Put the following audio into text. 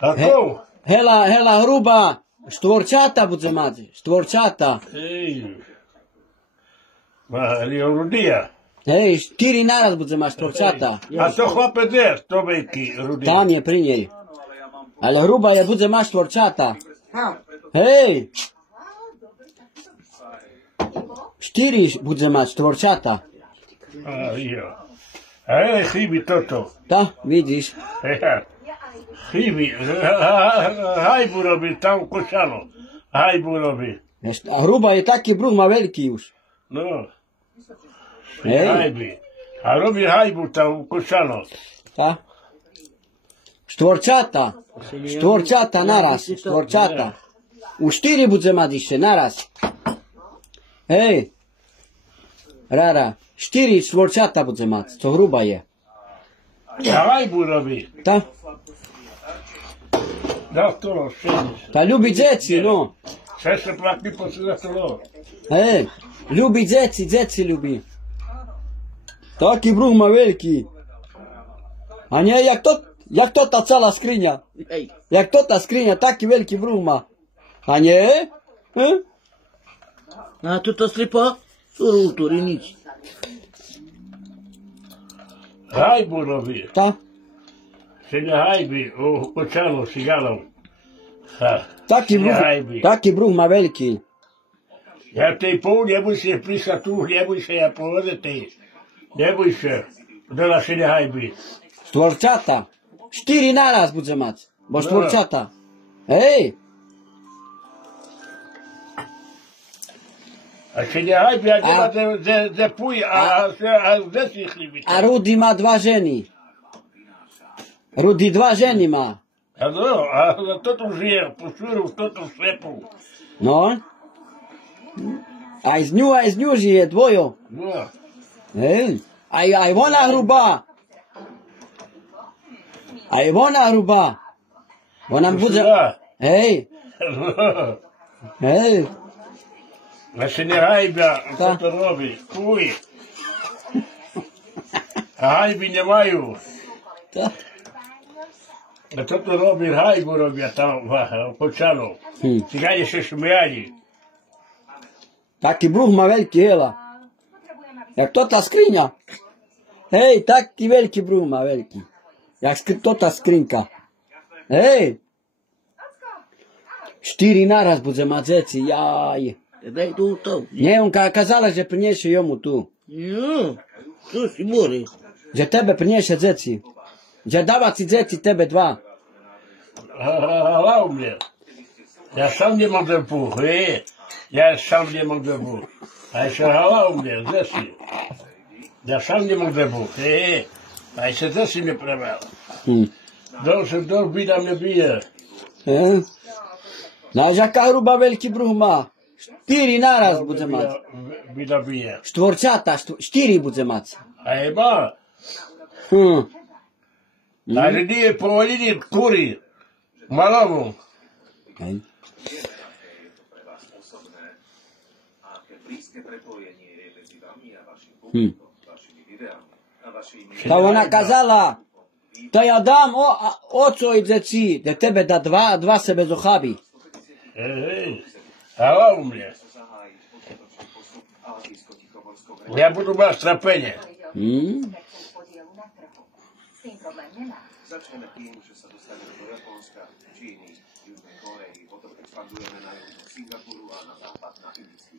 A to? Hela hruba, štvorčata budze mať, štvorčata. Ali Rudija. Hej, 4 naraz budze mať štvorčata. A to chlapec je, to veľký Rudija. Tam je pri nej. Ale hruba je budze mať štvorčata. Hej. 4 budze mať štvorčata. Hej, chýbi toto. Tá, vidíš. Chýbi. Hajbu robí, tam košalo. Hajbu robí. A hruba je taký bruch, má veľký už. No. Hej. Hajby. A robí hajbu tam košalo. Tá. Štvorčata naraz, štvorčata. Už 4 budze mať ešte naraz. Hej. Rara. 4 štvorčata budze mať, co hruba je. A hajbu robí. Tá. Da to, šedí. Tá ľubí deti, no. Sve se plati posle za to. Hej. Ľubí deti ľubí. Taký bruch má veľký. A nie, jak to tá celá skriňa. Jak to tá skriňa, taký veľký bruch má. A nie? A tuto slipa? Surúturi, nič. Hajbu robí. Tá. Sedia hajby, kočalo, sigalov. Taký bruch má veľký. Ja tej pol neboj se prísať tu, neboj se, ja povedete. Neboj se. Dala sedia hajby. Štvorčata. 4 naraz budze mať. Bo štvorčata. Hej. A sedia hajby, a nema ze puj, a ze si chlíbi. A Rudy má 2 ženy. Rudy 2 ženy má. A no, a toto žije, po šuru, toto šepu. No. Aj z ňu žije dvojo. No. Hej. Aj ona hrubá. Aj ona hrubá. Ona bude... Hej. Hej. A se ne hajbia, co to robí? Kuj. A hajby nemajú. A co to robí? Hajbu robia tam v Kočanov. Cigáni se šmiali. Taký bruch má veľký, hela. Jak to tá skriňa. Hej, taký veľký bruch má veľký. Jak to tá skrinka. Hej. 4 naraz budze mať zeci, jaj. Daj tu to. Nie, on kazala, že priniesie jomu tu. Jo, to si bori. Že tebe priniesie zeci. Že dáva si zeci tebe 2. Hala u mne. Ja sam nie mogę puch, ja sam nie mogę puch. A jeszcze hala u mnie, zesi. Ja sam nie mogę puch, a jeszcze zesi mnie prawiała. Dobrze, bida mnie bije. No, jaká hruba veľký bruch má. 4 naraz budze mať. Bida bije. Štvorčata, 4 budze mať. A jeba. Ale nie povolili kuri. Malomu. Tá ona kazala, to ja dám oco i deci, da tebe da 2 sebe zochabi. Hala u mne. Ja budu mať strapenie. Začneme tým, že sa dostaneme do Japonska, Číny, Južnej Kórey, potom expandujeme na juh do Singapuru a na západ na Indický